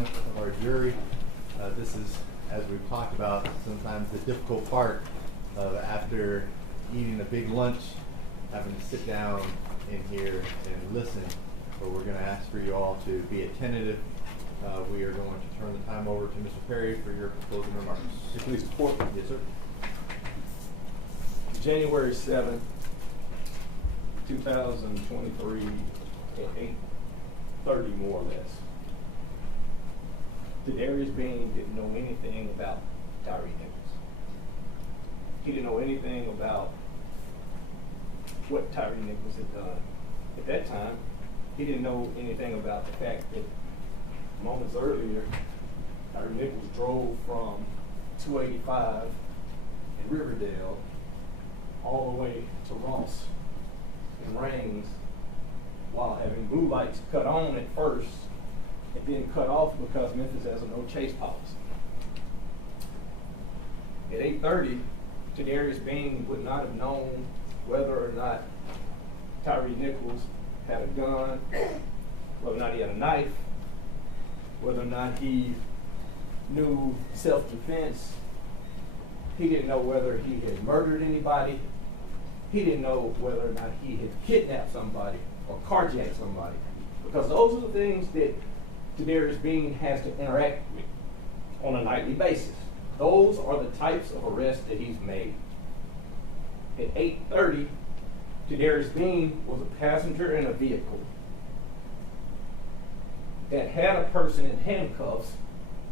segment of our jury. This is, as we've talked about, sometimes the difficult part of after eating a big lunch, having to sit down in here and listen. But we're going to ask for you all to be attentive. We are going to turn the time over to Mr. Perry for your closing remarks. Please report. Yes, sir. January 7th, 2023, at 8:30 more or less. Darius Bean didn't know anything about Tyre Nichols. He didn't know anything about what Tyre Nichols had done. At that time, he didn't know anything about the fact that moments earlier, Tyre Nichols drove from 285 in Riverdale all the way to Ross in Rains while having blue lights cut on at first and then cut off because Memphis has a no chase policy. At 8:30, Darius Bean would not have known whether or not Tyre Nichols had a gun, whether or not he had a knife, whether or not he knew self-defense. He didn't know whether he had murdered anybody. He didn't know whether or not he had kidnapped somebody or carjacked somebody. Because those are the things that Darius Bean has to interact with on a nightly basis. Those are the types of arrests that he's made. At 8:30, Darius Bean was a passenger in a vehicle that had a person in handcuffs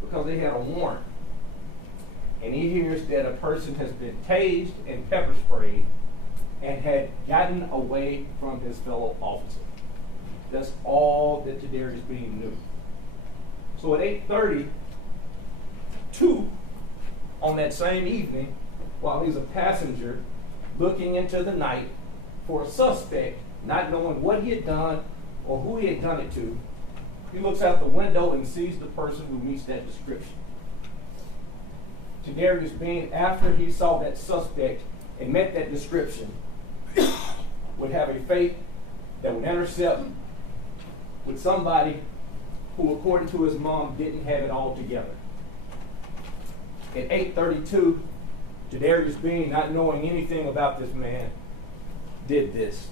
because they had a warrant. And he hears that a person has been tased and pepper sprayed and had gotten away from his fellow officer. That's all that Darius Bean knew. So at 8:30, on that same evening, while he's a passenger looking into the night for a suspect, not knowing what he had done or who he had done it to, he looks out the window and sees the person who meets that description. Darius Bean, after he saw that suspect and met that description, would have a fate that would intercept with somebody who, according to his mom, didn't have it all together. At 8:32, Darius Bean, not knowing anything about this man, did this.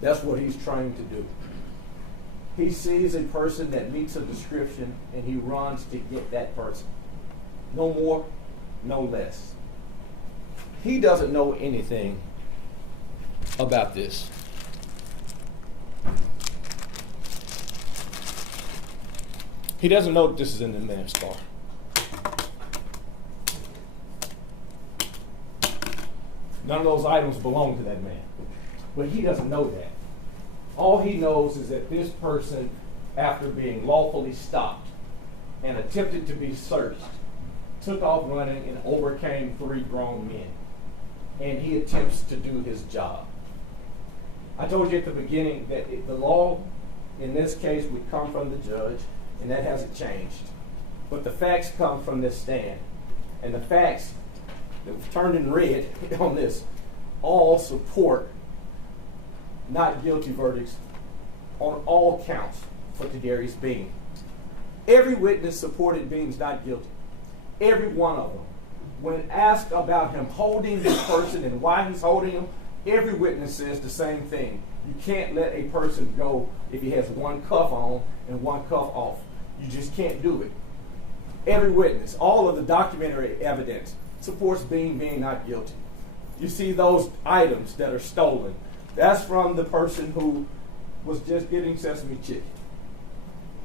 That's what he's trying to do. He sees a person that meets a description and he runs to get that person. No more, no less. He doesn't know anything about this. He doesn't know that this is in the man's car. None of those items belong to that man. But he doesn't know that. All he knows is that this person, after being lawfully stopped and attempted to be searched, took off running and overcame 3 grown men. And he attempts to do his job. I told you at the beginning that the law in this case would come from the judge, and that hasn't changed. But the facts come from this stand. And the facts that were turned in red on this all support not guilty verdicts on all counts for Darius Bean. Every witness supported Bean's not guilty. Every one of them. When asked about him holding this person and why he's holding him, every witness says the same thing. You can't let a person go if he has one cuff on and one cuff off. You just can't do it. Every witness, all of the documentary evidence supports Bean being not guilty. You see those items that are stolen. That's from the person who was just getting sesame chicken.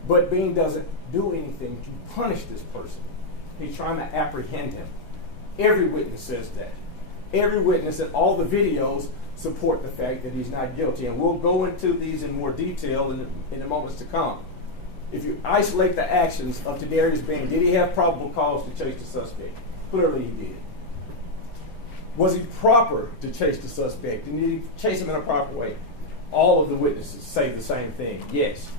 But Bean doesn't do anything to punish this person. He's trying to apprehend him. Every witness says that. Every witness and all the videos support the fact that he's not guilty. And we'll go into these in more detail in the moments to come. if you isolate the actions of Tadarius Bean, did he have probable cause to chase the suspect? Clearly he did. Was he proper to chase the suspect? And did he chase him in a proper way? All of the witnesses say the same thing, yes.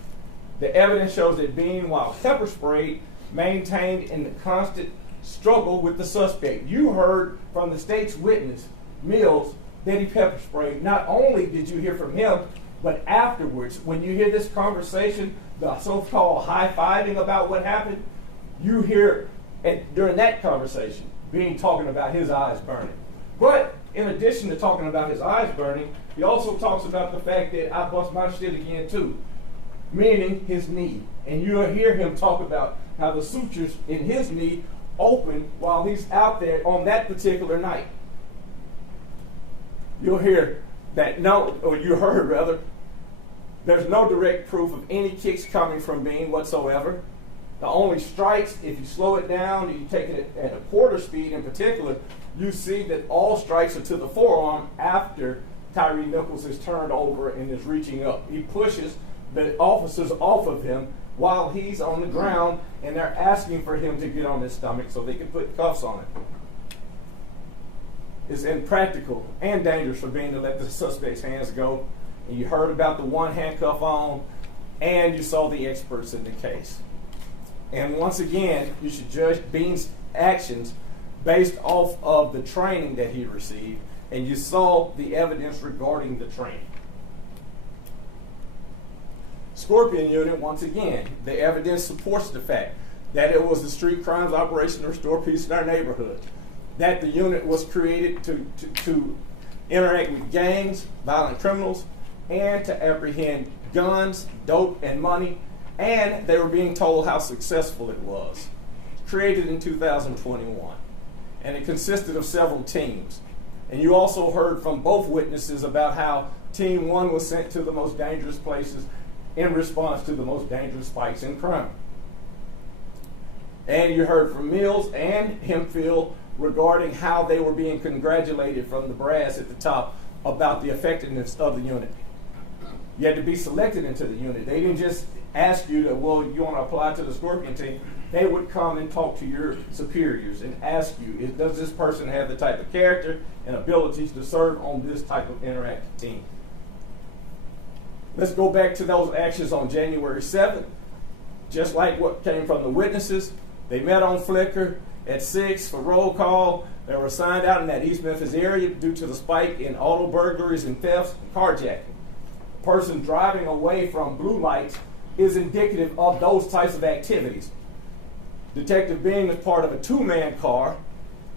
The evidence shows that Bean, while pepper sprayed, maintained in the constant struggle with the suspect. You heard from the state's witness, Mills, that he pepper sprayed. Not only did you hear from him, but afterwards, when you hear this conversation, the so-called high-fiving about what happened, you hear, during that conversation, Bean talking about his eyes burning. But in addition to talking about his eyes burning, he also talks about the fact that I bust my shit again too, meaning his knee. And you'll hear him talk about how the sutures in his knee open while he's out there on that particular night. You'll hear that you heard rather, there's no direct proof of any kicks coming from Bean whatsoever. The only strikes, if you slow it down, and you take it at a quarter speed in particular, you see that all strikes are to the forearm after Tyre Nichols is turned over and is reaching up. He pushes the officers off of him while he's on the ground, and they're asking for him to get on his stomach so they can put cuffs on him. It's impractical and dangerous for Bean to let the suspect's hands go. And you heard about the one handcuff on, and you saw the experts in the case. And once again, you should judge Bean's actions based off of the training that he received, and you saw the evidence regarding the training. Scorpion Unit, once again, the evidence supports the fact that it was the street crimes operation to restore peace in our neighborhood, that the unit was created to interact with gangs, violent criminals, and to apprehend guns, dope, and money, and they were being told how successful it was. Created in 2021, and it consisted of several teams. And you also heard from both witnesses about how Team 1 was sent to the most dangerous places in response to the most dangerous spikes in crime. And you heard from Mills and Hempfield regarding how they were being congratulated from the brass at the top about the effectiveness of the unit. You had to be selected into the unit. They didn't just ask you to, well, you want to apply to the Scorpion team. They would come and talk to your superiors and ask you, does this person have the type of character and abilities to serve on this type of interactive team? Let's go back to those actions on January 7th. Just like what came from the witnesses, they met on Flickr at 6 for roll call. They were assigned out in that East Memphis area due to the spike in auto burglaries and thefts and carjacking. A person driving away from blue lights is indicative of those types of activities. Detective Bean was part of a two-man car,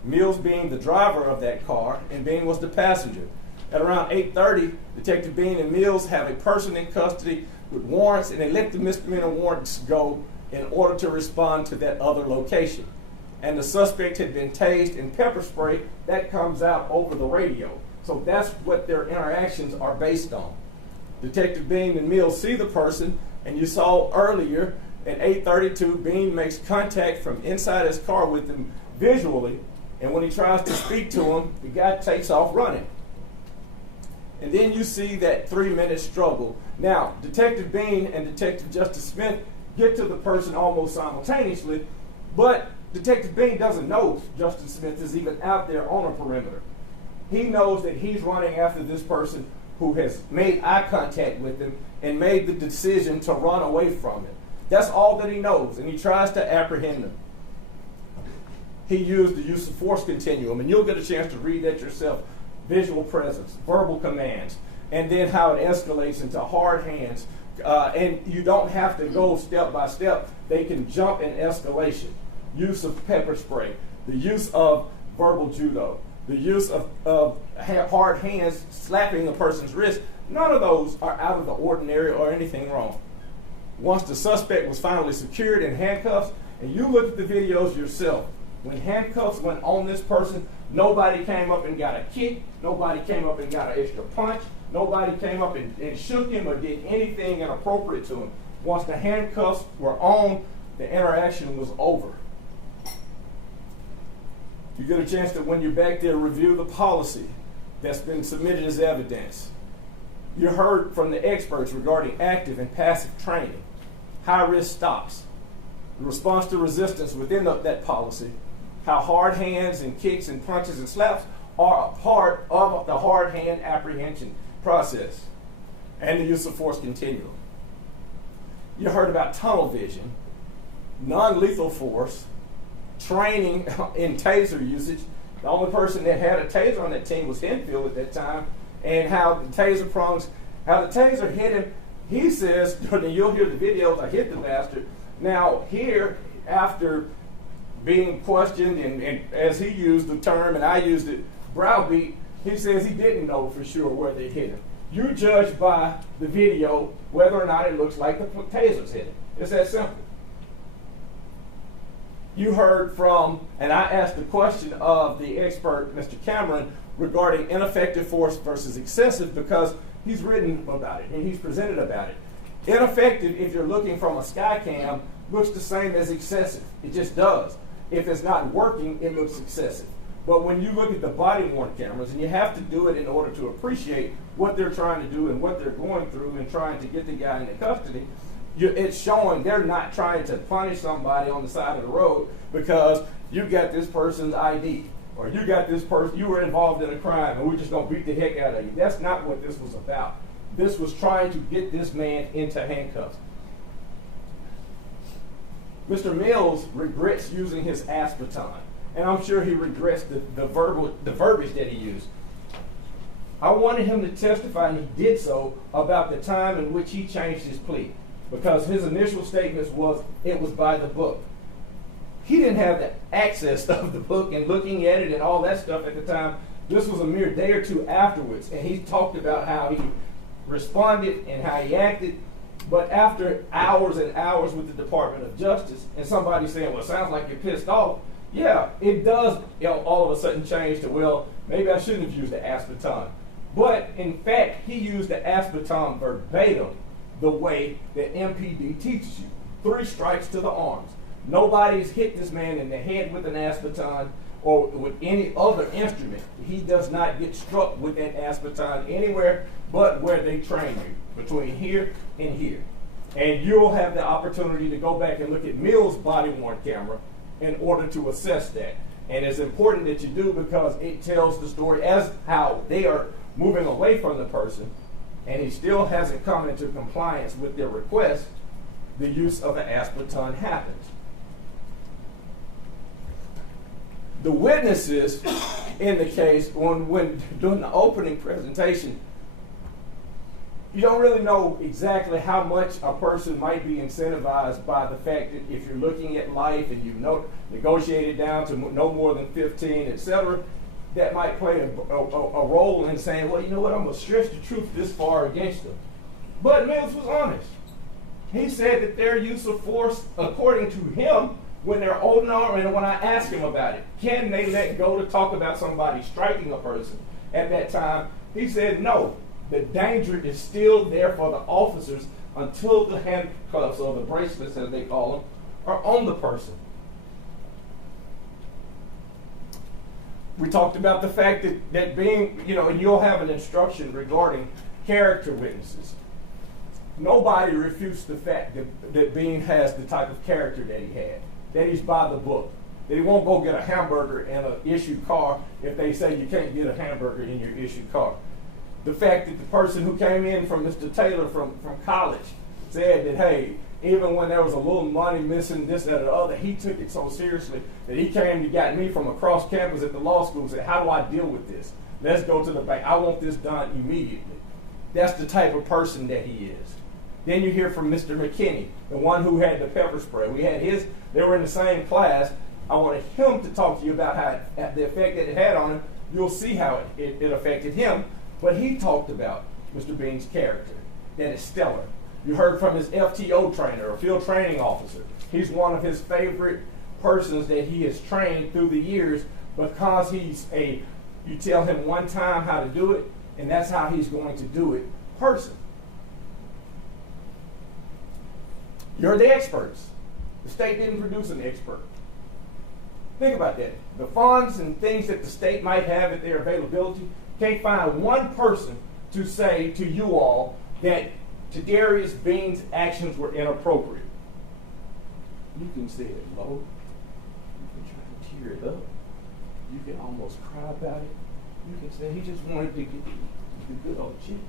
Mills being the driver of that car, and Bean was the passenger. At around 8:30, Detective Bean and Mills have a person in custody with warrants, and they let the misdemeanor warrants go in order to respond to that other location. And the suspect had been tased and pepper sprayed. That comes out over the radio. So that's what their interactions are based on. Detective Bean and Mills see the person, and you saw earlier at 8:32, Bean makes contact from inside his car with him visually, and when he tries to speak to him, the guy takes off running. And then you see that 3-minute struggle. Now, Detective Bean and Detective Justice Smith get to the person almost simultaneously, but Detective Bean doesn't know Justice Smith is even out there on a perimeter. He knows that he's running after this person who has made eye contact with him and made the decision to run away from him. That's all that he knows, and he tries to apprehend him. He used the use of force continuum, and you'll get a chance to read that yourself. Visual presence, verbal commands, and then how it escalates into hard hands. And you don't have to go step by step. They can jump in escalation. Use of pepper spray, the use of verbal judo, the use of hard hands slapping a person's wrist. None of those are out of the ordinary or anything wrong. Once the suspect was finally secured in handcuffs, and you look at the videos yourself, when handcuffs went on this person, nobody came up and got a kick, nobody came up and got an extra punch, nobody came up and shook him or did anything inappropriate to him. Once the handcuffs were on, the interaction was over. You get a chance to, when you're back there, review the policy that's been submitted as evidence. You heard from the experts regarding active and passive training, high-risk stops, the response to resistance within that policy, how hard hands and kicks and punches and slaps are a part of the hard hand apprehension process, and the use of force continuum. You heard about tunnel vision, non-lethal force, training in taser usage. The only person that had a taser on that team was Henfield at that time, and how the taser prongs, how the taser hit him. He says, you'll hear the videos, I hit the bastard. Now here, after being questioned, and as he used the term, and I used it, browbeat, he says he didn't know for sure where they hit him. You judge by the video whether or not it looks like the tasers hit him. It's that simple. You heard from, and I asked the question of the expert, Mr. Cameron, regarding ineffective force versus excessive, because he's written about it and he's presented about it. Ineffective, if you're looking from a sky cam, looks the same as excessive. It just does. If it's not working, it looks excessive. But when you look at the body-worn cameras, and you have to do it in order to appreciate what they're trying to do and what they're going through and trying to get the guy into custody, it's showing they're not trying to punish somebody on the side of the road because you got this person's ID, or you got this person, you were involved in a crime, and we're just going to beat the heck out of you. That's not what this was about. This was trying to get this man into handcuffs. Mr. Mills regrets using his aspartame, and I'm sure he regrets the verbiage that he used. I wanted him to testify, and he did so, about the time in which he changed his plea, because his initial statements was it was by the book. He didn't have the access of the book and looking at it and all that stuff at the time. This was a mere day or two afterwards, and he talked about how he responded and how he acted. But after hours and hours with the Department of Justice, and somebody saying, well, it sounds like you're pissed off. Yeah, it does, all of a sudden change to, well, maybe I shouldn't have used the aspartame. But in fact, he used the aspartame verbatim the way that MPD teaches you. 3 strikes to the arms. Nobody's hit this man in the head with an aspartame or with any other instrument. He does not get struck with that aspartame anywhere but where they train you, between here and here. And you'll have the opportunity to go back and look at Mills' body-worn camera in order to assess that. And it's important that you do, because it tells the story as how they are moving away from the person, and he still hasn't come into compliance with their request. The use of an aspartame happens. The witnesses in the case, when doing the opening presentation, you don't really know exactly how much a person might be incentivized by the fact that if you're looking at life and you've negotiated down to no more than 15, etc., that might play a role in saying, well, you know what, I'm going to stretch the truth this far against them. But Mills was honest. He said that their use of force, according to him, when they're old enough, and when I asked him about it, can they let go to talk about somebody striking a person at that time? He said no. The danger is still there for the officers until the handcuffs, or the bracelets as they call them, are on the person. We talked about the fact that being, and you'll have an instruction regarding character witnesses. Nobody refutes the fact that Bean has the type of character that he had, that he's by the book, that he won't go get a hamburger in an issued car if they say you can't get a hamburger in your issued car. The fact that the person who came in from Mr. Taylor from college said that, hey, even when there was a little money missing, this, that, or the other, he took it so seriously that he came to get me from across campus at the law school and said, how do I deal with this? Let's go to the bank. I want this done immediately. That's the type of person that he is. Then you hear from Mr. McKinney, the one who had the pepper spray. They were in the same class. I wanted him to talk to you about how the effect that it had on him. You'll see how it affected him. But he talked about Mr. Bean's character, that is stellar. You heard from his FTO trainer, or field training officer. He's one of his favorite persons that he has trained through the years, because you tell him one time how to do it, and that's how he's going to do it person. You're the experts. The state didn't produce an expert. Think about that. The funds and things that the state might have at their availability, can't find one person to say to you all that Darius Bean's actions were inappropriate. You can say it low. You can try to tear it up. You can almost cry about it. You can say he just wanted to get the good old chicken.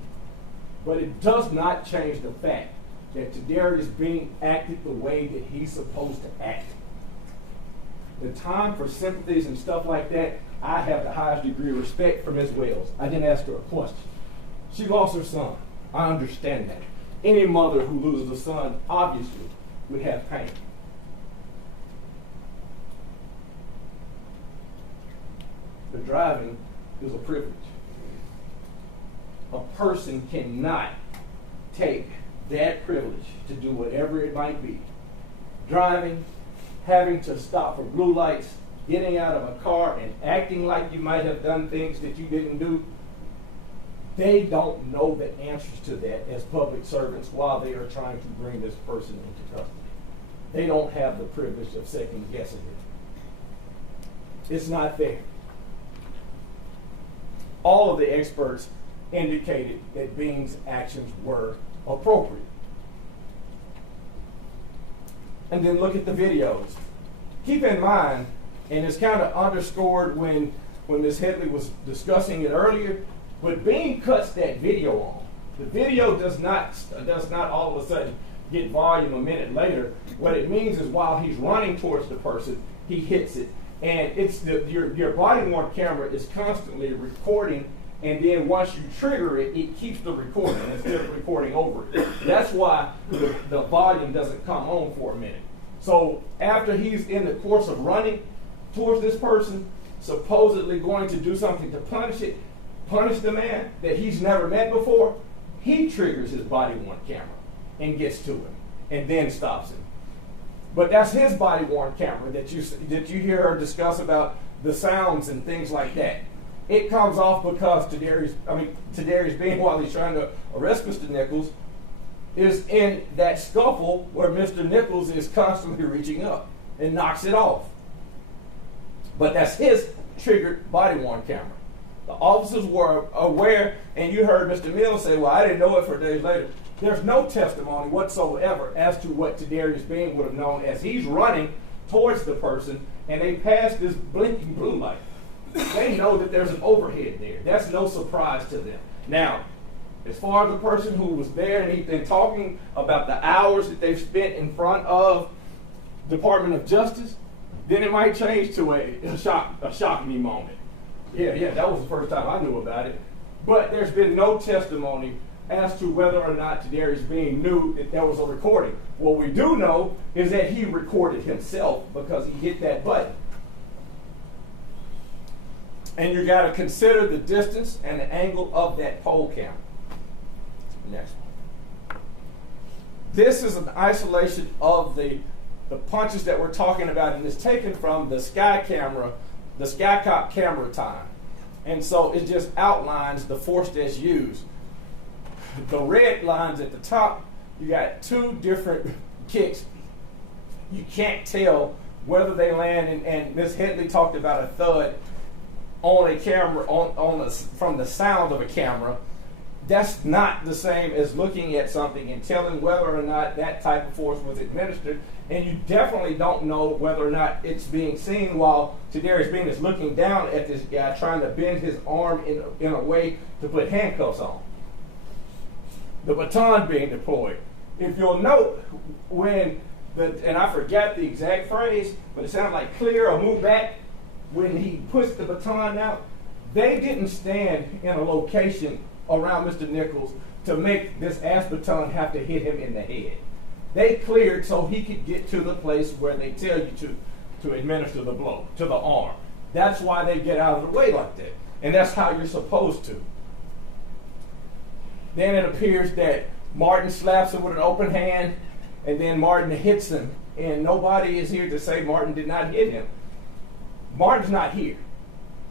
But it does not change the fact that Tyre is being acted the way that he's supposed to act. The time for sympathies and stuff like that, I have the highest degree of respect for Ms. Wells. I didn't ask her a question. She lost her son. I understand that. Any mother who loses a son, obviously, would have pain. But driving is a privilege. A person cannot take that privilege to do whatever it might be. Driving, having to stop for blue lights, getting out of a car and acting like you might have done things that you didn't do. They don't know the answers to that as public servants while they are trying to bring this person into custody. They don't have the privilege of second guessing it. It's not fair. All of the experts indicated that Bean's actions were appropriate. And then look at the videos. Keep in mind, and it's kind of underscored when Ms. Headley was discussing it earlier, but Bean cuts that video on. The video does not all of a sudden get volume a minute later. What it means is while he's running towards the person, he hits it. And it's your body-worn camera is constantly recording, and then once you trigger it, it keeps the recording instead of recording over it. That's why the volume doesn't come on for a minute. So after he's in the course of running towards this person, supposedly going to do something to punish the man that he's never met before, he triggers his body-worn camera and gets to him and then stops him. But that's his body-worn camera that you hear her discuss about the sounds and things like that. It comes off because Tyre Bean, while he's trying to arrest Mr. Nichols, is in that scuffle where Mr. Nichols is constantly reaching up and knocks it off. But that's his triggered body-worn camera. The officers were aware, and you heard Mr. Mills say, well, I didn't know it for days later. There's no testimony whatsoever as to what Tyre Bean would have known as he's running towards the person and they pass this blinking blue light. They know that there's an overhead there. That's no surprise to them. Now, as far as the person who was there and he's been talking about the hours that they've spent in front of Department of Justice, then it might change to a shocking moment. Yeah, that was the first time I knew about it. But there's been no testimony as to whether or not Tyre Bean knew that there was a recording. What we do know is that he recorded himself because he hit that button. And you got to consider the distance and the angle of that pole camera. Next one. This is an isolation of the punches that we're talking about, and it's taken from the Sky camera, the Skycop camera time. And so it just outlines the force that's used. The red lines at the top, you got two different kicks. You can't tell whether they land, and Ms. Headley talked about a thud on a camera, from the sound of a camera. That's not the same as looking at something and telling whether or not that type of force was administered. And you definitely don't know whether or not it's being seen while Tyre Bean is looking down at this guy trying to bend his arm in a way to put handcuffs on. The baton being deployed. If you'll note, and I forgot the exact phrase, but it sounded like clear or move back, when he puts the baton out, they didn't stand in a location around Mr. Nichols to make this ass baton have to hit him in the head. They cleared so he could get to the place where they tell you to administer the blow, to the arm. That's why they get out of the way like that. And that's how you're supposed to. Then it appears that Martin slaps him with an open hand, and then Martin hits him. And nobody is here to say Martin did not hit him. Martin's not here.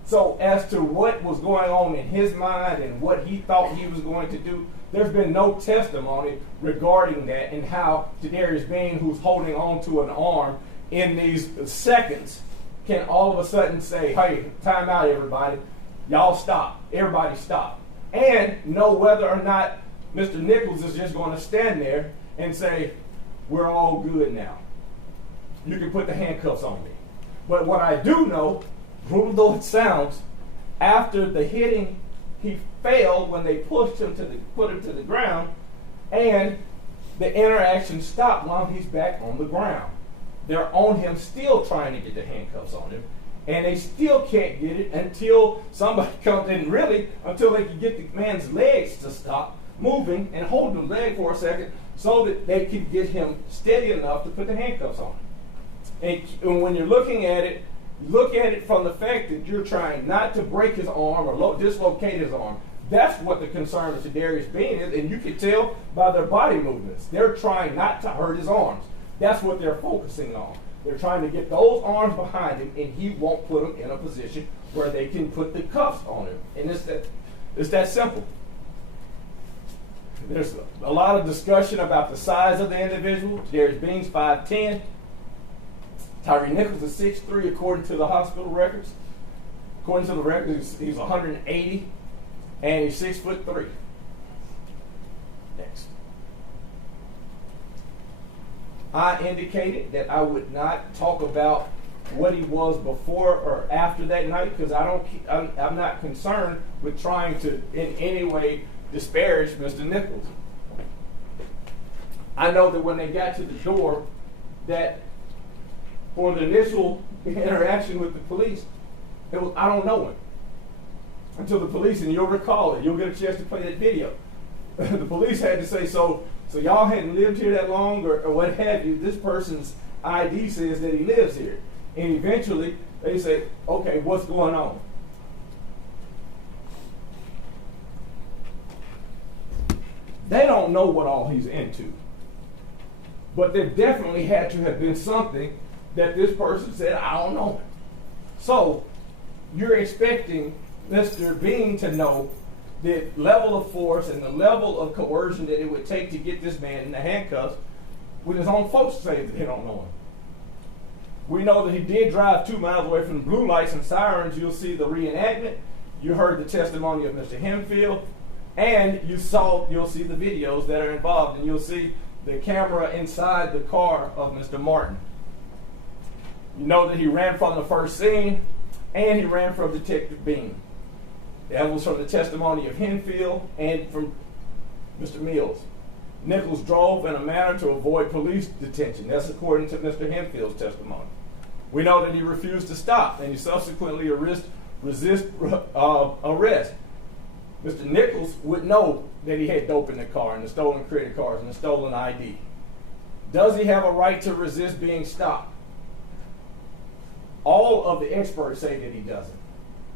So as to what was going on in his mind and what he thought he was going to do, there's been no testimony regarding that and how Tyre Bean, who's holding on to an arm in these seconds, can all of a sudden say, hey, time out everybody. Y'all stop. Everybody stop. And know whether or not Mr. Nichols is just going to stand there and say, we're all good now. you can put the handcuffs on me. But what I do know, brutal though it sounds, after the hitting, he fell when they pushed him put him to the ground, and the interaction stopped while he's back on the ground. They're on him, still trying to get the handcuffs on him, and they still can't get it until somebody comes in, really, until they can get the man's legs to stop moving and hold the leg for a second so that they can get him steady enough to put the handcuffs on him. And when you're looking at it, look at it from the fact that you're trying not to break his arm or dislocate his arm. That's what the concern of Darius Bean is, and you can tell by their body movements. They're trying not to hurt his arms. That's what they're focusing on. They're trying to get those arms behind him, and he won't put them in a position where they can put the cuffs on him. And it's that simple. There's a lot of discussion about the size of the individual. Darius Bean's 5'10". Tyre Nichols is 6'3", according to the hospital records. According to the records, he's 180, and he's 6'3". Next. I indicated that I would not talk about what he was before or after that night because I'm not concerned with trying to in any way disparage Mr. Nichols. I know that when they got to the door, that for the initial interaction with the police, it was, I don't know him. Until the police, and you'll recall it, you'll get a chance to play that video. The police had to say, so y'all hadn't lived here that long or what have you. This person's ID says that he lives here. And eventually, they say, okay, what's going on? They don't know what all he's into. But there definitely had to have been something that this person said, I don't know. So, you're expecting Mr. Bean to know the level of force and the level of coercion that it would take to get this man in the handcuffs when his own folks say that they don't know him. We know that he did drive 2 miles away from the blue lights and sirens. You'll see the reenactment. You heard the testimony of Mr. Hemfield. And you'll see the videos that are involved. And you'll see the camera inside the car of Mr. Martin. You know that he ran from the first scene and he ran from Detective Bean. That was from the testimony of Henfield and from Mr. Mills. Nichols drove in a manner to avoid police detention. That's according to Mr. Henfield's testimony. We know that he refused to stop and he subsequently resist arrest. Mr. Nichols would know that he had dope in the car and the stolen credit cards and the stolen ID. Does he have a right to resist being stopped? All of the experts say that he doesn't.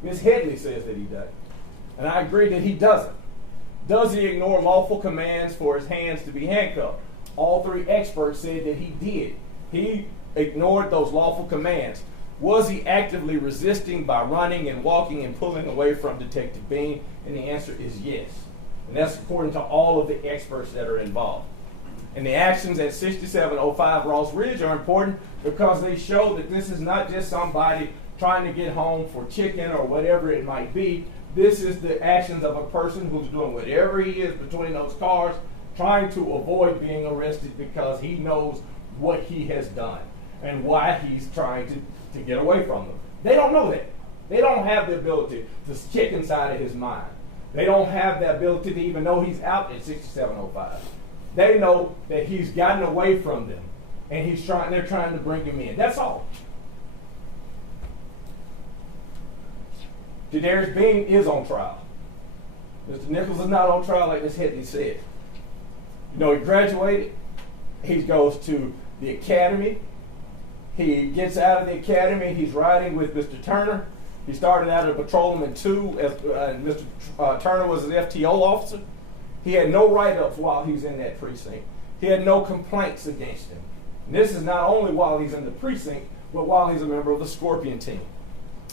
Ms. Headley says that he doesn't. And I agree that he doesn't. Does he ignore lawful commands for his hands to be handcuffed? All 3 experts said that he did. He ignored those lawful commands. Was he actively resisting by running and walking and pulling away from Detective Bean? And the answer is yes. And that's according to all of the experts that are involved. And the actions at 6705 Ross Ridge are important because they show that this is not just somebody trying to get home for chicken or whatever it might be. This is the actions of a person who's doing whatever he is between those cars, trying to avoid being arrested because he knows what he has done and why he's trying to get away from them. They don't know that. They don't have the ability to check inside of his mind. They don't have the ability to even know he's out at 6705. They know that he's gotten away from them and they're trying to bring him in. That's all. Darius Bean is on trial. Mr. Nichols is not on trial like Ms. Headley said. You know, he graduated. He goes to the academy. He gets out of the academy. He's riding with Mr. Turner. He started out as a patrolman 2. Mr. Turner was an FTO officer. He had no write-ups while he's in that precinct. He had no complaints against him. And this is not only while he's in the precinct, but while he's a member of the Scorpion team.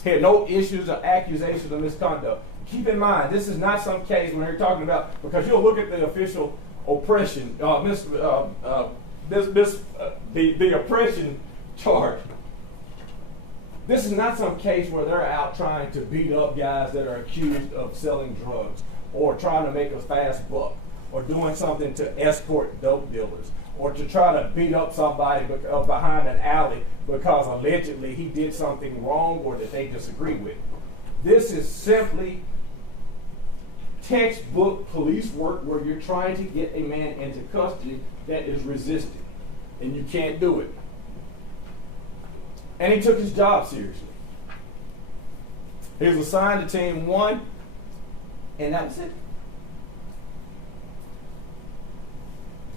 He had no issues or accusations of misconduct. Keep in mind, this is not some case when you're talking about, because you'll look at the official oppression, the oppression charge. This is not some case where they're out trying to beat up guys that are accused of selling drugs or trying to make a fast buck or doing something to escort dope dealers or to try to beat up somebody behind an alley because allegedly he did something wrong or that they disagree with. This is simply textbook police work where you're trying to get a man into custody that is resisting, and you can't do it. And he took his job seriously. He was assigned to Team 1, and that was it.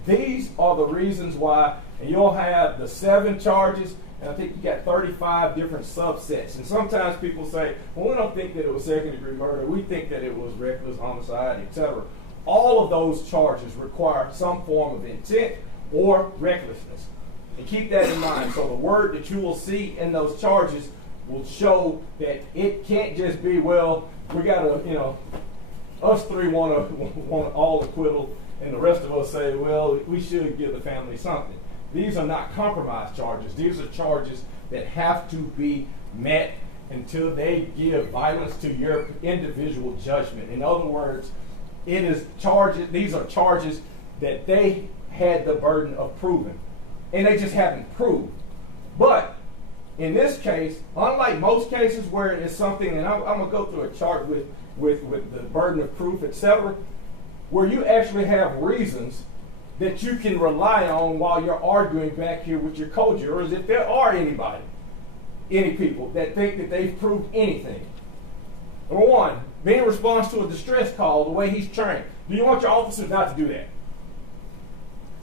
These are the reasons why, and you'll have the 7 charges, and I think you got 35 different subsets. And sometimes people say, well, we don't think that it was second-degree murder. We think that it was reckless homicide, etc. All of those charges require some form of intent or recklessness. And keep that in mind. So the word that you will see in those charges will show that it can't just be, well, we got to, us 3 want all acquittal, and the rest of us say, well, we should give the family something. These are not compromise charges. These are charges that have to be met until they give violence to your individual judgment. In other words, these are charges that they had the burden of proving, and they just haven't proved. But in this case, unlike most cases where it's something, and I'm going to go through a chart with the burden of proof, etc., where you actually have reasons that you can rely on while you're arguing back here with your co-jurors, if there are any people that think that they've proved anything. Number 1, being in response to a distress call the way he's trained. Do you want your officers not to do that?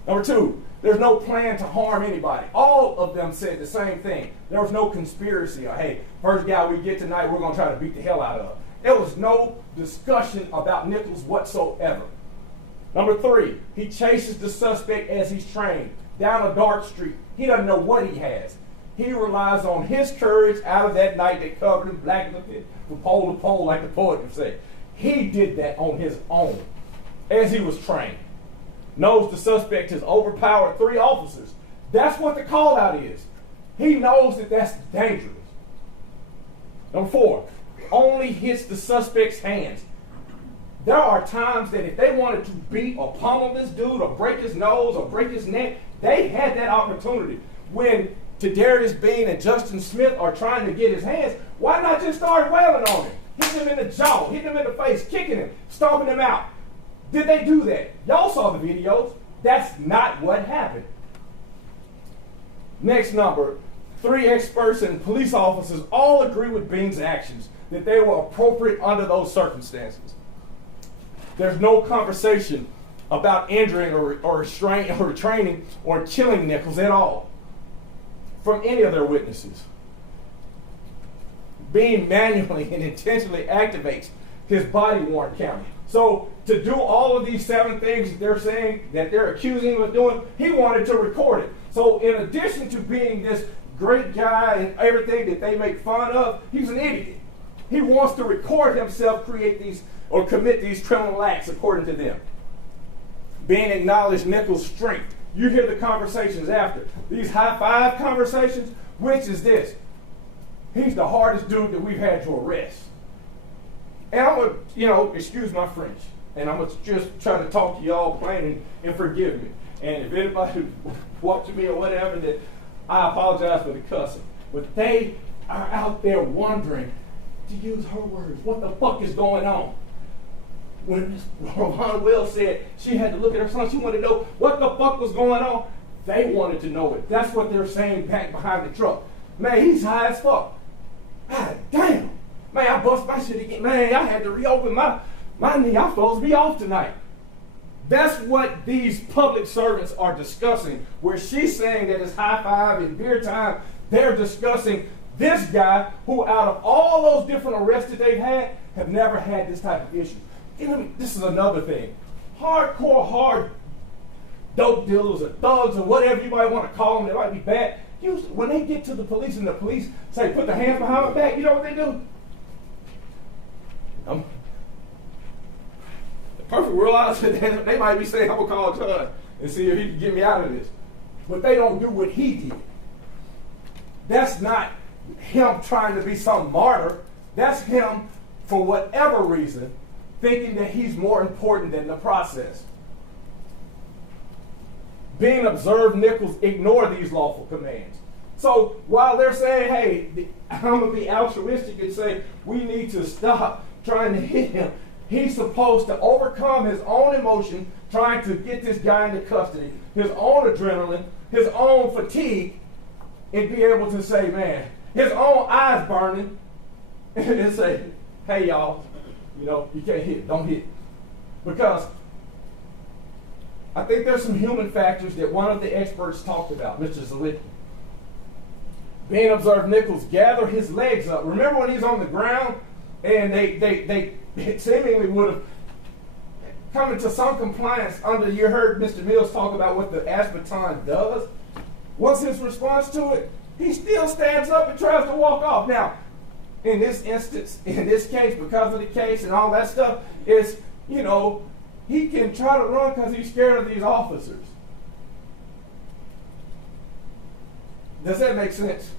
Number 2, there's no plan to harm anybody. All of them said the same thing. There was no conspiracy or, hey, first guy we get tonight, we're going to try to beat the hell out of. There was no discussion about Nichols whatsoever. Number 3, he chases the suspect as he's trained down a dark street. He doesn't know what he has. He relies on his courage out of that night that covered him black in the pit from pole to pole, like the poet would say. He did that on his own as he was trained. Knows the suspect has overpowered 3 officers. That's what the call out is. He knows that that's dangerous. Number 4, only hits the suspect's hands. There are times that if they wanted to beat or pummel this dude or break his nose or break his neck, they had that opportunity. When Darius Bean and Justin Smith are trying to get his hands, why not just start wailing on him? Hitting him in the jaw, hitting him in the face, kicking him, stomping him out. Did they do that? Y'all saw the videos. That's not what happened. Next number, 3 experts and police officers all agree with Bean's actions, that they were appropriate under those circumstances. There's no conversation about injuring or restraining or killing Nichols at all from any of their witnesses. Bean manually and intentionally activates his body-worn camera. So to do all of these 7 things that they're saying that they're accusing him of doing, he wanted to record it. So in addition to being this great guy and everything that they make fun of, he's an idiot. He wants to record himself create these or commit these criminal acts according to them. Bean acknowledged Nichols' strength. You hear the conversations after. These high-five conversations, which is this. He's the hardest dude that we've had to arrest. And I'm going to, excuse my French, and I'm going to just try to talk to y'all plain and forgive me. And if anybody watching me or whatever, that I apologize for the cussing. But they are out there wondering, to use her words, what the fuck is going on? When Ron Will said she had to look at her son, she wanted to know what the fuck was going on. They wanted to know it. That's what they're saying back behind the truck. Man, he's high as fuck. God damn. Man, I bust my shit again. Man, I had to reopen my knee. I'm supposed to be off tonight. That's what these public servants are discussing, where she's saying that it's high five and beer time. They're discussing this guy who, out of all those different arrests that they've had, have never had this type of issue. This is another thing. Hardcore, hard dope dealers or thugs or whatever you might want to call them, they might be bad. Usually, when they get to the police and the police say, put the hands behind my back, you know what they do? The perfect world, I said, they might be saying, I'm going to call Todd and see if he can get me out of this. But they don't do what he did. That's not him trying to be some martyr. That's him, for whatever reason, thinking that he's more important than the process. Being observed, Nichols ignored these lawful commands. So while they're saying, hey, I'm going to be altruistic and say, we need to stop trying to hit him, he's supposed to overcome his own emotion, trying to get this guy into custody, his own adrenaline, his own fatigue, and be able to say, man, his own eyes burning, and say, hey, y'all, you can't hit, don't hit. Because I think there's some human factors that one of the experts talked about, Mr. Zalicki. Being observed, Nichols gathered his legs up. Remember when he's on the ground and they seemingly would have come into some compliance under, you heard Mr. Mills talk about what the asbaton does. What's his response to it? He still stands up and tries to walk off. Now, in this instance, in this case, because of the case and all that stuff, is, he can try to run because he's scared of these officers. Does that make sense?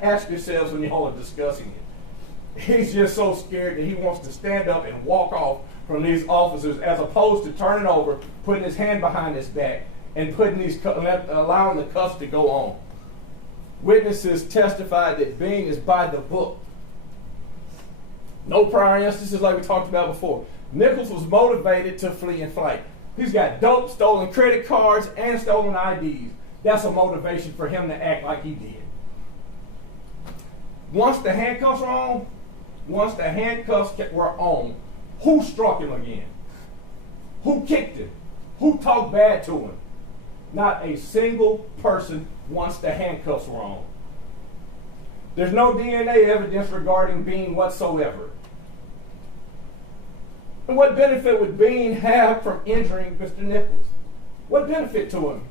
Ask yourselves when y'all are discussing it. He's just so scared that he wants to stand up and walk off from these officers, as opposed to turning over, putting his hand behind his back, and allowing the cuffs to go on. Witnesses testified that Bing is by the book. No prior instances like we talked about before. Nichols was motivated to flee and fight. He's got dope, stolen credit cards, and stolen IDs. That's a motivation for him to act like he did. Once the handcuffs were on, who struck him again? Who kicked him? Who talked bad to him? Not a single person once the handcuffs were on. There's no DNA evidence regarding Bean whatsoever. And what benefit would Bean have from injuring Mr. Nichols? What benefit to him?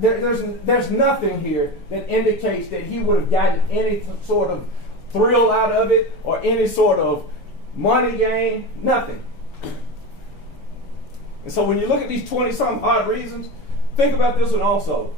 There's nothing here that indicates that he would have gotten any sort of thrill out of it or any sort of money gain, nothing. And so when you look at these 20-some odd reasons, think about this one also.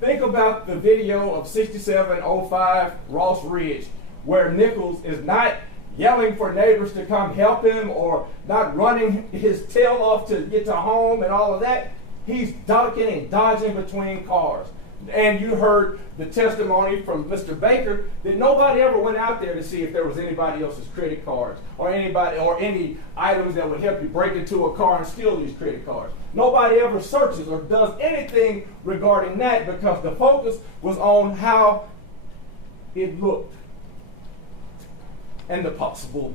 Think about the video of 6705 Ross Ridge, where Nichols is not yelling for neighbors to come help him or not running his tail off to get to home and all of that. He's ducking and dodging between cars. And you heard the testimony from Mr. Baker that nobody ever went out there to see if there was anybody else's credit cards or any items that would help you break into a car and steal these credit cards. Nobody ever searches or does anything regarding that because the focus was on how it looked and the possible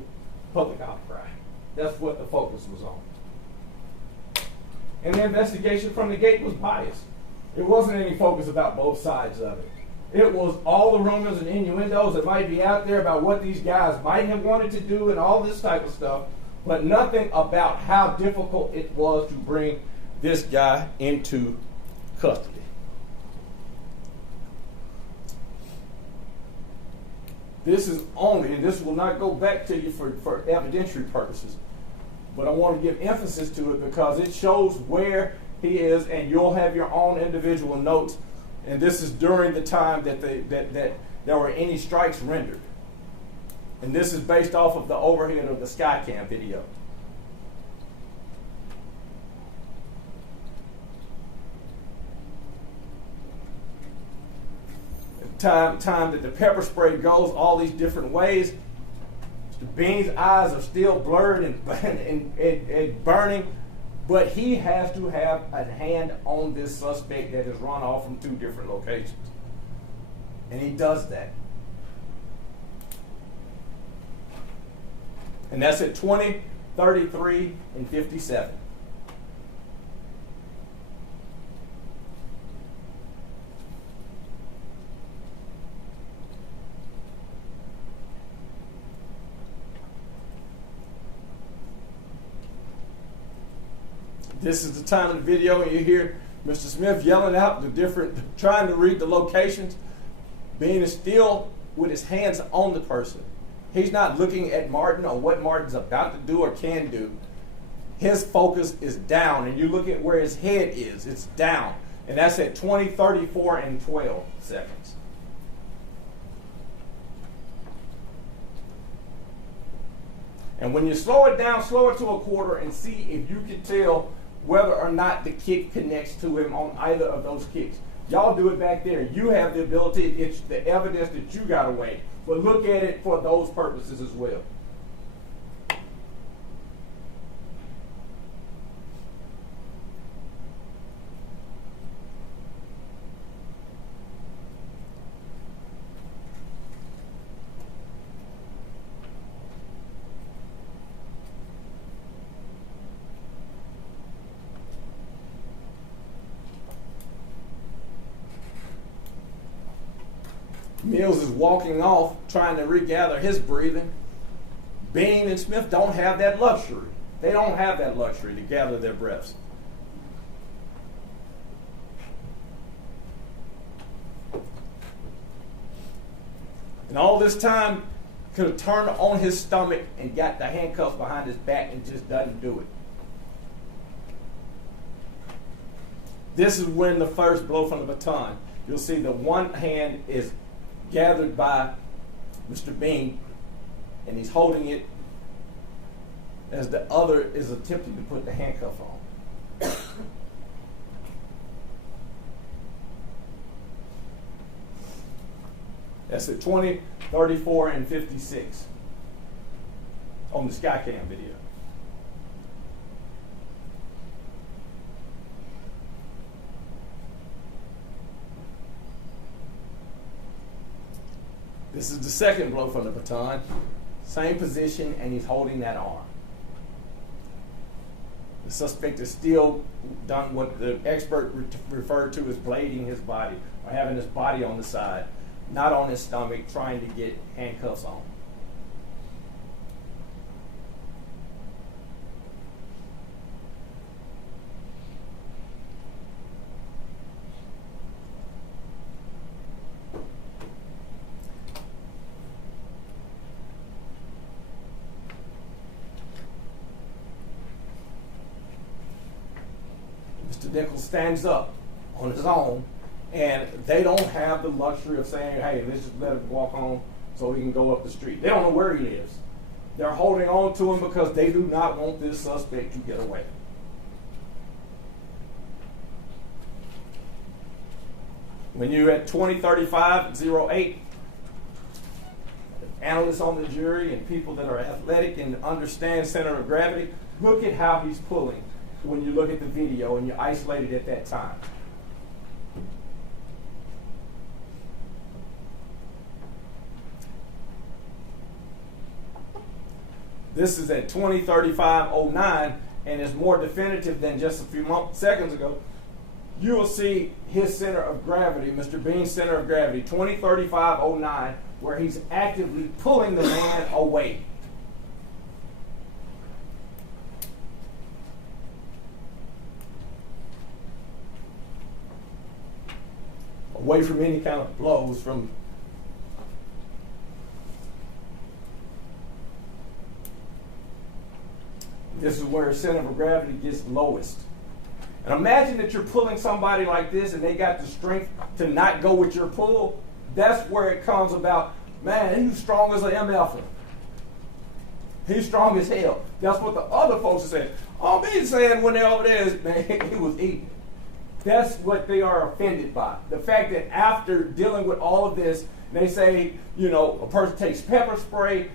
public outcry. That's what the focus was on. And the investigation from the gate was biased. It wasn't any focus about both sides of it. It was all the rumors and innuendos that might be out there about what these guys might have wanted to do and all this type of stuff, but nothing about how difficult it was to bring this guy into custody. This is only, and this will not go back to you for evidentiary purposes, but I want to give emphasis to it because it shows where he is, and you'll have your own individual notes. And this is during the time that there were any strikes rendered. And this is based off of the overhead of the Skycam video. Time that the pepper spray goes all these different ways. Mr. Bean's eyes are still blurred and burning, but he has to have a hand on this suspect that has run off from 2 different locations. And he does that. And that's at 20, 33, and 57. This is the time of the video and you hear Mr. Smith yelling out trying to read the locations. Bean is still with his hands on the person. He's not looking at Martin or what Martin's about to do or can do. His focus is down, and you look at where his head is, it's down. And that's at 20, 34, and 12 seconds. And when you slow it down, slow it to a quarter and see if you can tell whether or not the kick connects to him on either of those kicks. Y'all do it back there. You have the ability, it's the evidence that you got away. But look at it for those purposes as well. Mills is walking off, trying to regather his breathing. Bean and Smith don't have that luxury. They don't have that luxury to gather their breaths. And all this time, could have turned on his stomach and got the handcuffs behind his back and just doesn't do it. This is when the first blow from the baton. You'll see the one hand is gathered by Mr. Bean, and he's holding it as the other is attempting to put the handcuff on. That's at 20, 34, and 56 on the Skycam video. This is the second blow from the baton. Same position, and he's holding that arm. The suspect is still done what the expert referred to as blading his body, or having his body on the side, not on his stomach, trying to get handcuffs on. Mr. Nichols stands up on his own, and they don't have the luxury of saying, hey, let's just let him walk on so he can go up the street. They don't know where he lives. They're holding on to him because they do not want this suspect to get away. When you're at 20:35:08, analysts on the jury and people that are athletic and understand center of gravity, look at how he's pulling when you look at the video and you're isolated at that time. This is at 20:35:09, and is more definitive than just a few seconds ago. You will see his center of gravity, Mr. Bean's center of gravity, 20:35:09, where he's actively pulling the man away. Away from any kind of blows from this is where center of gravity gets lowest. And imagine that you're pulling somebody like this and they got the strength to not go with your pull. That's where it comes about, man, he's strong as an MF. He's strong as hell. That's what the other folks are saying. All me saying when they're over there is, man, he was eating. That's what they are offended by. The fact that after dealing with all of this, they say, you know, a person takes pepper spray,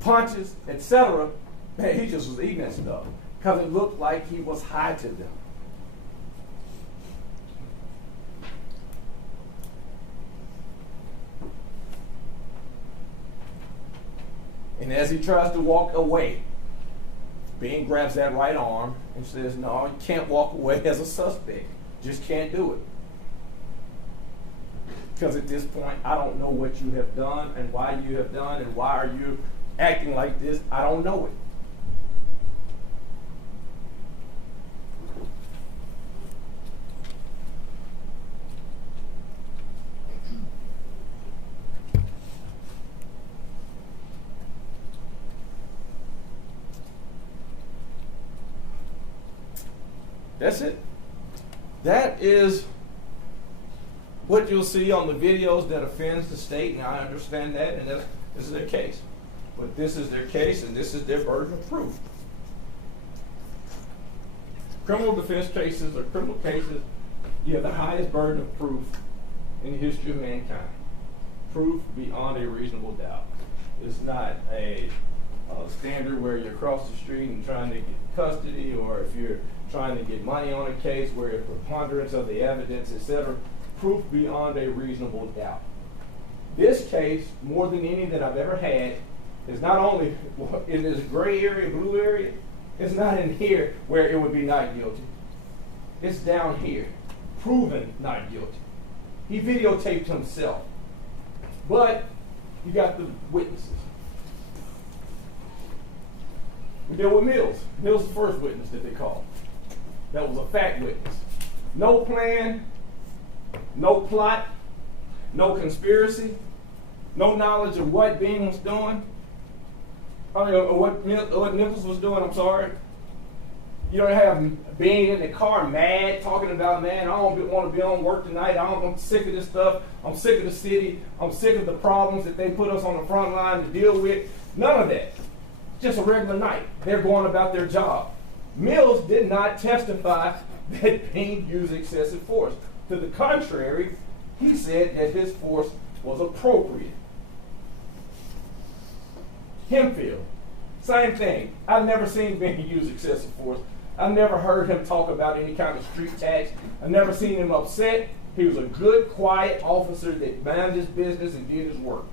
punches, etc. Man, he just was eating that stuff because it looked like he was high to them. And as he tries to walk away, Bean grabs that right arm and says, no, you can't walk away as a suspect. Just can't do it. Because at this point, I don't know what you have done and why you have done and why are you acting like this. I don't know it. That's it. That is what you'll see on the videos that offends the state, and I understand that, and this is their case. But this is their case, and this is their burden of proof. criminal defense cases or criminal cases, you have the highest burden of proof in the history of mankind. Proof beyond a reasonable doubt. It's not a standard where you're across the street and trying to get custody, or if you're trying to get money on a case where a preponderance of the evidence, etc. Proof beyond a reasonable doubt. This case, more than any that I've ever had, is not only in this gray area, blue area, it's not in here where it would be not guilty. It's down here, proven not guilty. He videotaped himself. But you got the witnesses. We deal with Mills. Mills is the first witness that they called. That was a fact witness. No plan, no plot, no conspiracy, no knowledge of what Bean was doing, what Nichols was doing, I'm sorry. You don't have Bean in the car mad, talking about, man, I don't want to be on work tonight. I'm sick of this stuff. I'm sick of the city. I'm sick of the problems that they put us on the front line to deal with. None of that. Just a regular night. They're going about their job. Mills did not testify that Bean used excessive force. To the contrary, he said that his force was appropriate. Hempfield, same thing. I've never seen Bean use excessive force. I've never heard him talk about any kind of street tax. I've never seen him upset. He was a good, quiet officer that minded his business and did his work.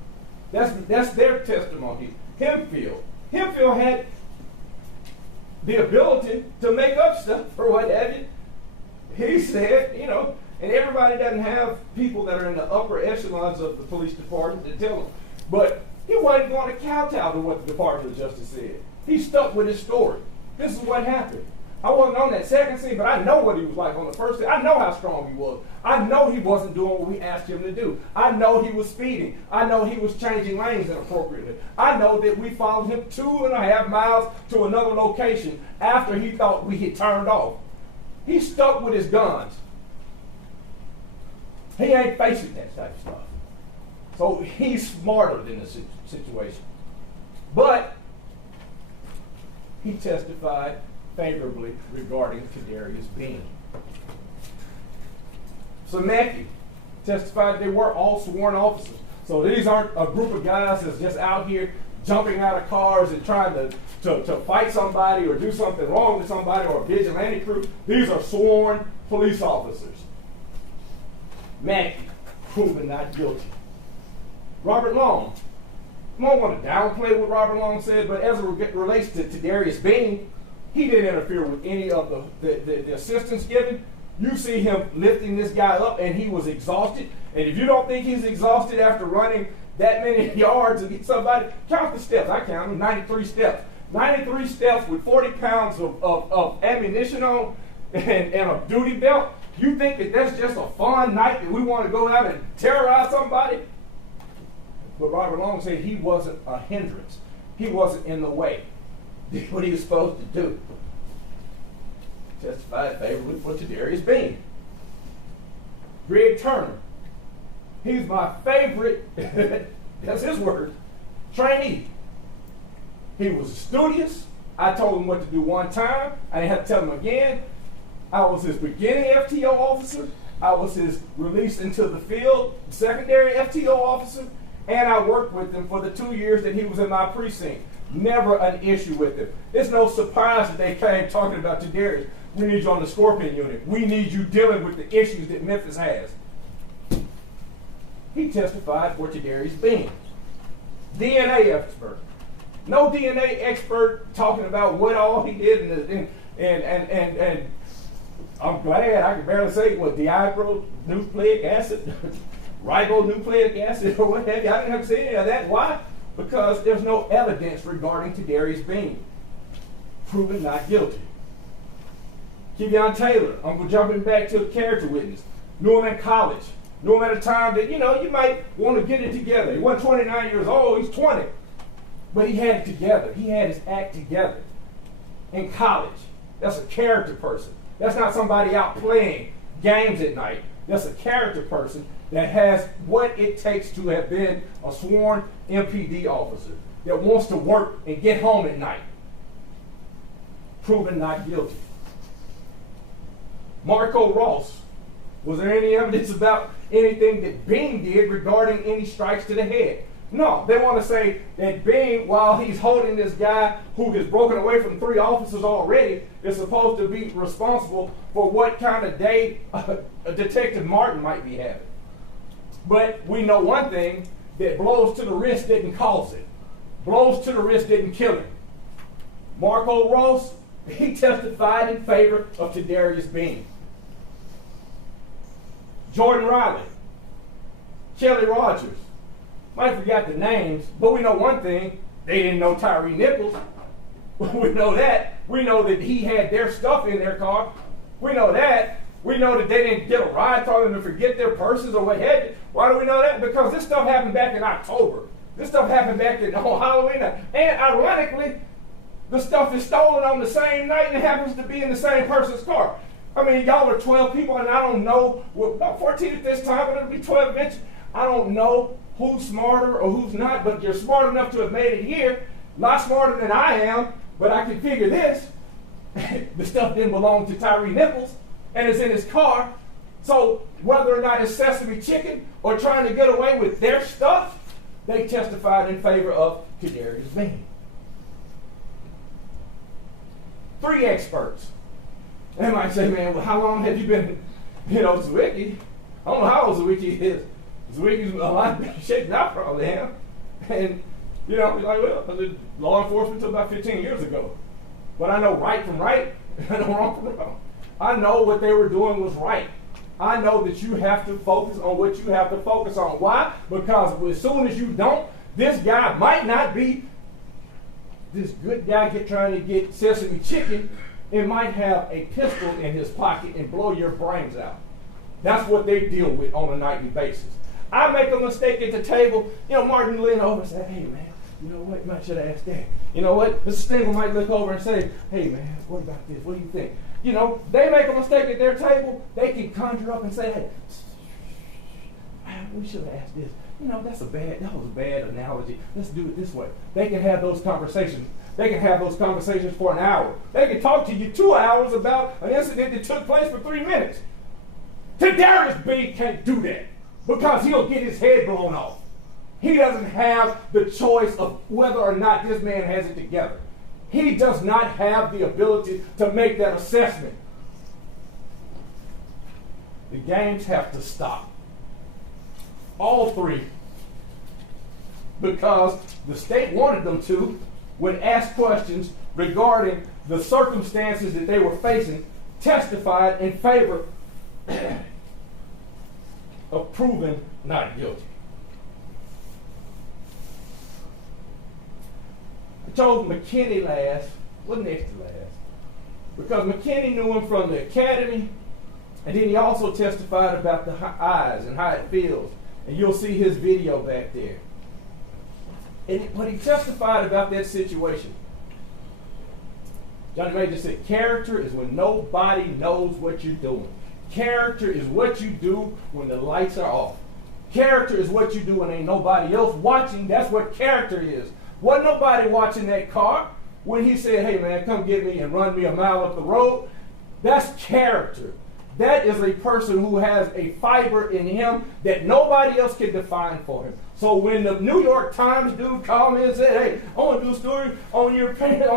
That's their testimony. Hempfield had the ability to make up stuff or what have you. He said, and everybody doesn't have people that are in the upper echelons of the police department to tell them. But he wasn't going to kowtow to what the Department of Justice said. He stuck with his story. This is what happened. I wasn't on that second scene, but I know what he was like on the first scene. I know how strong he was. I know he wasn't doing what we asked him to do. I know he was speeding. I know he was changing lanes inappropriately. I know that we followed him 2.5 miles to another location after he thought we had turned off. He stuck with his guns. He ain't facing that type of stuff. So he's smarter than the situation. But he testified favorably regarding Kadarius Bean. So Mackey testified they were all sworn officers. So these aren't a group of guys that's just out here jumping out of cars and trying to fight somebody or do something wrong with somebody, or a vigilante crew. These are sworn police officers. Mackey, proven not guilty. Robert Long. I don't want to downplay what Robert Long said, but as it relates to Darius Bean, he didn't interfere with any of the assistance given. You see him lifting this guy up, and he was exhausted. And if you don't think he's exhausted after running that many yards to get somebody, count the steps. I counted them, 93 steps. 93 steps with 40 pounds of ammunition on and a duty belt. You think that that's just a fun night that we want to go out and terrorize somebody? But Robert Long said he wasn't a hindrance. He wasn't in the way. Did what he was supposed to do. Testified favorably for Darius Bean. Greg Turner. He's my favorite, that's his word, trainee. He was studious. I told him what to do one time. I didn't have to tell him again. I was his beginning FTO officer. I was his release into the field secondary FTO officer. And I worked with him for the 2 years that he was in my precinct. Never an issue with him. It's no surprise that they came talking about Darius. We need you on the Scorpion unit. We need you dealing with the issues that Memphis has. He testified for Darius Bean. DNA expert. No DNA expert talking about what all he did and I'm glad I can barely say what deoxyribonucleic acid, ribonucleic acid, or what have you. I didn't have to say any of that. Why? Because there's no evidence regarding Darius Bean. Proven not guilty. Kevion Taylor, I'm jumping back to the character witness. Knew him in college. Knew him at a time that, you might want to get it together. He wasn't 29 years old, he's 20. But he had it together. He had his act together. In college. That's a character person. That's not somebody out playing games at night. That's a character person that has what it takes to have been a sworn MPD officer that wants to work and get home at night. Proven not guilty. Marco Ross. Was there any evidence about anything that Bean did regarding any strikes to the head? No, they want to say that Bean, while he's holding this guy who has broken away from 3 officers already, is supposed to be responsible for what kind of day Detective Martin might be having. But we know one thing, that blows to the wrist didn't cause it. Blows to the wrist didn't kill him. Marco Ross, he testified in favor of Tadarius Bean. Jordan Riley, Kelly Rogers. Might forgot the names, but we know one thing. They didn't know Tyre Nichols. We know that. We know that he had their stuff in their car. We know that. We know that they didn't get a ride, telling them to forget their purses or what have you. Why do we know that? Because this stuff happened back in October. This stuff happened back on Halloween. And ironically, the stuff is stolen on the same night and it happens to be in the same person's car. I mean, y'all are 12 people, and I don't know, well, about 14 at this time, but it'll be 12 eventually. I don't know who's smarter or who's not, but you're smart enough to have made it here. A lot smarter than I am, but I can figure this. The stuff didn't belong to Tyre Nichols, and it's in his car. So whether or not it's Sesame Chicken or trying to get away with their stuff, they testified in favor of Tadarius Bean. 3 experts. They might say, man, well, how long have you been, Zwicky? I don't know how old Zwicky is. Zwicky's a lot better shape than I probably am. And, like, well, I did law enforcement until about 15 years ago. But I know right from right, and I know wrong from wrong. I know what they were doing was right. I know that you have to focus on what you have to focus on. Why? Because as soon as you don't, this guy might not be this good guy trying to get Sesame Chicken. It might have a pistol in his pocket and blow your brains out. That's what they deal with on a nightly basis. I make a mistake at the table, Martin lean over and say, hey man, you know what, you might should have asked that. You know what, Mr. Stingle might look over and say, hey man, what about this, what do you think? They make a mistake at their table, they can conjure up and say, hey, we should have asked this. That was a bad analogy. Let's do it this way. They can have those conversations. They can have those conversations for an hour. They can talk to you 2 hours about an incident that took place for 3 minutes. Tadarius Bean can't do that because he'll get his head blown off. He doesn't have the choice of whether or not this man has it together. He does not have the ability to make that assessment. The games have to stop. All 3. Because the state wanted them to, would ask questions regarding the circumstances that they were facing, testified in favor of proven not guilty. I told McKinney last, next to last, because McKinney knew him from the academy, and then he also testified about the eyes and how it feels. And you'll see his video back there. But he testified about that situation. Johnny Major said, character is when nobody knows what you're doing. Character is what you do when the lights are off. Character is what you do when ain't nobody else watching. That's what character is. Wasn't nobody watching that car when he said, hey man, come get me and run me a mile up the road. That's character. That is a person who has a fiber in him that nobody else can define for him. So when the New York Times dude called me and said, hey, I want to do a story on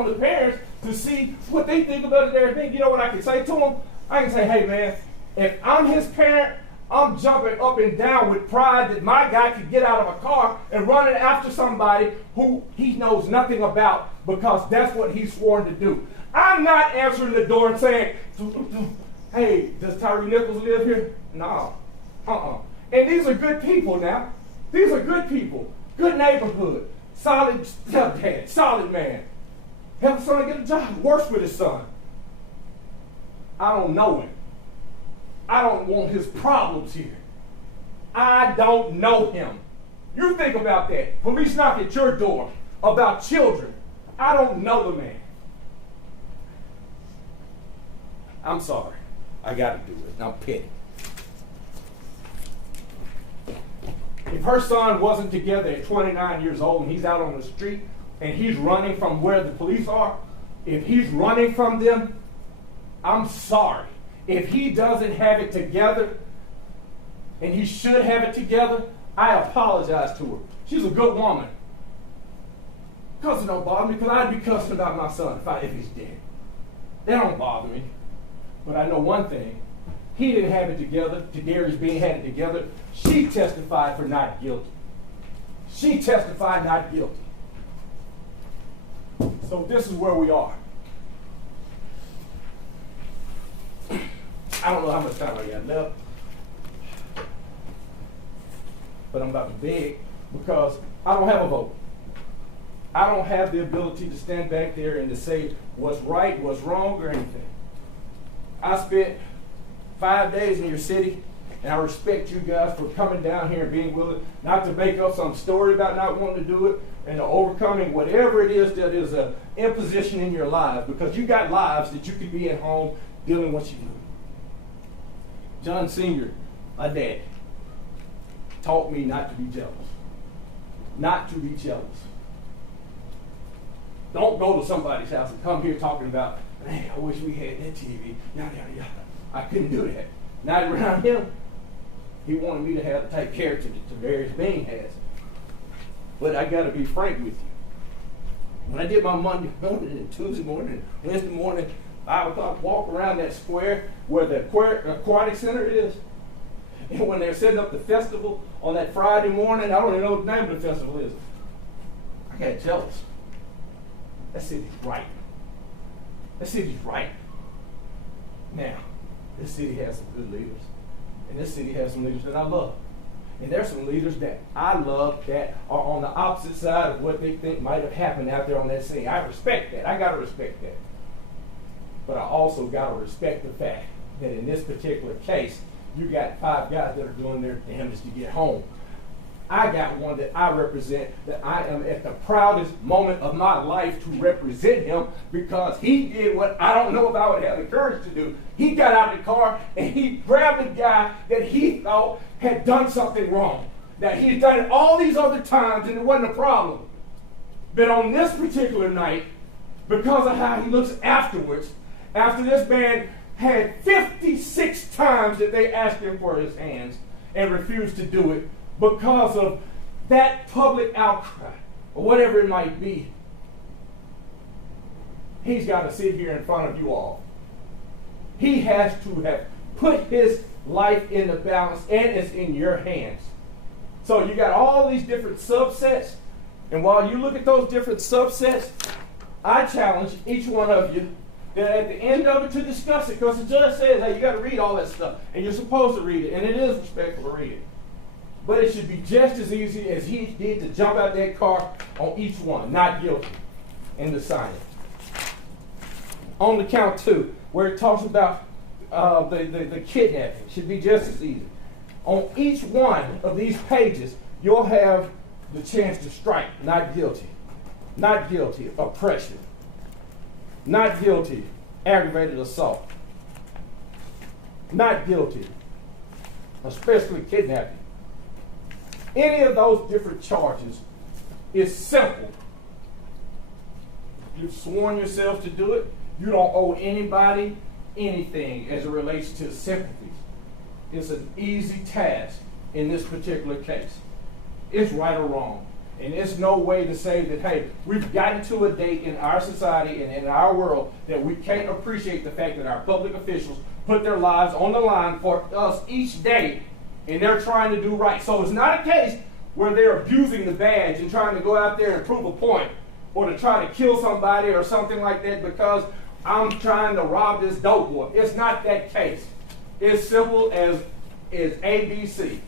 the parents to see what they think about their thing, you know what I can say to them? I can say, hey man, if I'm his parent, I'm jumping up and down with pride that my guy could get out of a car and running after somebody who he knows nothing about because that's what he's sworn to do. I'm not answering the door and saying, hey, does Tyre Nichols live here? No. And these are good people now. These are good people. Good neighborhood. Solid stepdad. Solid man. Help his son get a job. Works with his son. I don't know him. I don't want his problems here. I don't know him. You think about that. Police knock at your door about children. I don't know the man. I'm sorry. I got to do it. I'm petty. If her son wasn't together at 29 years old and he's out on the street and he's running from where the police are, if he's running from them, I'm sorry. If he doesn't have it together, and he should have it together, I apologize to her. She's a good woman. Cussing don't bother me, because I'd be cussing about my son if he's dead. That don't bother me. But I know one thing. He didn't have it together. Darius Bean had it together. She testified for not guilty. She testified not guilty. So this is where we are. I don't know how much time I got left, but I'm about to beg because I don't have a vote. I don't have the ability to stand back there and to say what's right, what's wrong, or anything. I spent 5 days in your city, and I respect you guys for coming down here and being willing not to make up some story about not wanting to do it and overcoming whatever it is that is an imposition in your lives, because you got lives that you could be at home dealing with what you do. John Sr., my dad, taught me not to be jealous. Not to be jealous. Don't go to somebody's house and come here talking about, man, I wish we had that TV, yada, yada, yada. I couldn't do that. Not around him. He wanted me to have the type of character that Tyre Bean has. But I got to be frank with you. When I did my Monday morning and Tuesday morning and Wednesday morning, 5 o'clock walk around that square where the aquatic center is, and when they're setting up the festival on that Friday morning, I don't even know what the name of the festival is. I got jealous. That city's right. That city's right. Now, this city has some good leaders. And this city has some leaders that I love. And there's some leaders that I love that are on the opposite side of what they think might have happened out there on that scene. I respect that. I got to respect that. But I also got to respect the fact that in this particular case, you got 5 guys that are doing their damnedest to get home. I got one that I represent, that I am at the proudest moment of my life to represent him, because he did what I don't know if I would have the courage to do. He got out of the car and he grabbed the guy that he thought had done something wrong. That he had done it all these other times and it wasn't a problem. But on this particular night, because of how he looks afterwards, after this man had 56 times that they asked him for his hands and refused to do it, because of that public outcry, or whatever it might be, he's got to sit here in front of you all. He has to have put his life in the balance, and it's in your hands. So you got all these different subsets, and while you look at those different subsets, I challenge each one of you that at the end of it to discuss it, because the judge says, hey, you got to read all that stuff, and you're supposed to read it, and it is respectful to read it. But it should be just as easy as he did to jump out that car on each one, not guilty, and to sign it. On the count 2, where it talks about the kidnapping, should be just as easy. On each one of these pages, you'll have the chance to strike not guilty, not guilty, oppression, not guilty, aggravated assault, not guilty, especially kidnapping. Any of those different charges is simple. You've sworn yourself to do it. You don't owe anybody anything as it relates to sympathies. It's an easy task in this particular case. It's right or wrong. And there's no way to say that, hey, we've gotten to a date in our society and in our world that we can't appreciate the fact that our public officials put their lives on the line for us each day, and they're trying to do right. So it's not a case where they're abusing the badge and trying to go out there and prove a point, or to try to kill somebody or something like that because I'm trying to rob this dope boy. It's not that case. It's simple as ABC.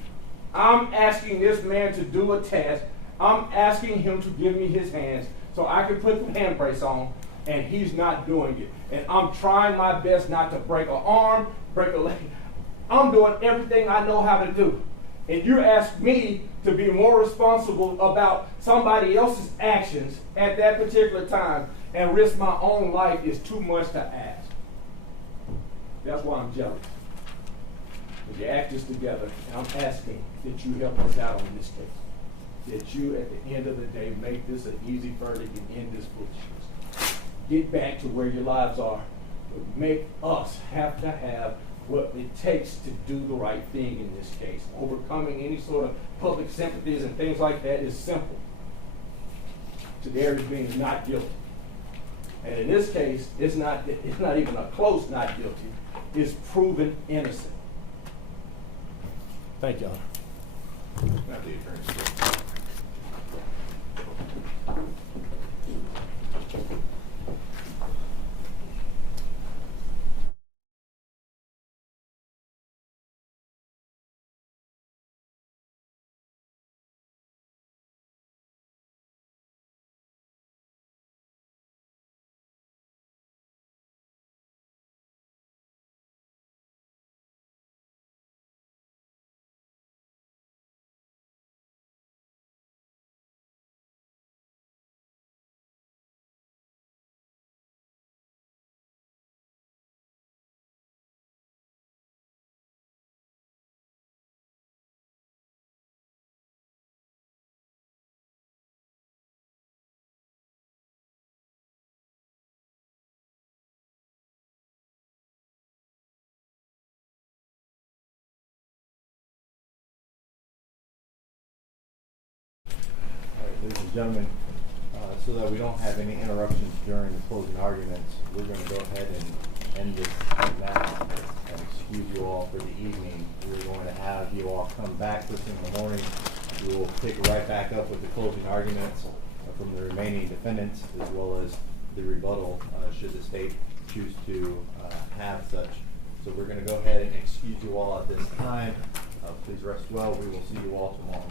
I'm asking this man to do a task. I'm asking him to give me his hands so I can put the hand brace on, and he's not doing it. And I'm trying my best not to break an arm, break a leg. I'm doing everything I know how to do. And you ask me to be more responsible about somebody else's actions at that particular time and risk my own life is too much to ask. That's why I'm jealous. But you act this together, and I'm asking that you help us out on this case. That you, at the end of the day, make this an easy verdict and end this foolishness. Get back to where your lives are. But make us have to have what it takes to do the right thing in this case. Overcoming any sort of public sympathies and things like that is simple. Tyre being not guilty. And in this case, it's not even a close not guilty. It's proven innocent. Thank you, Honor. Not the attorney. Ladies and gentlemen, so that we don't have any interruptions during the closing arguments, we're going to go ahead and end this now and excuse you all for the evening. We're going to have you all come back first thing in the morning. We will pick right back up with the closing arguments from the remaining defendants, as well as the rebuttal should the state choose to have such. So we're going to go ahead and excuse you all at this time. Please rest well. We will see you all tomorrow.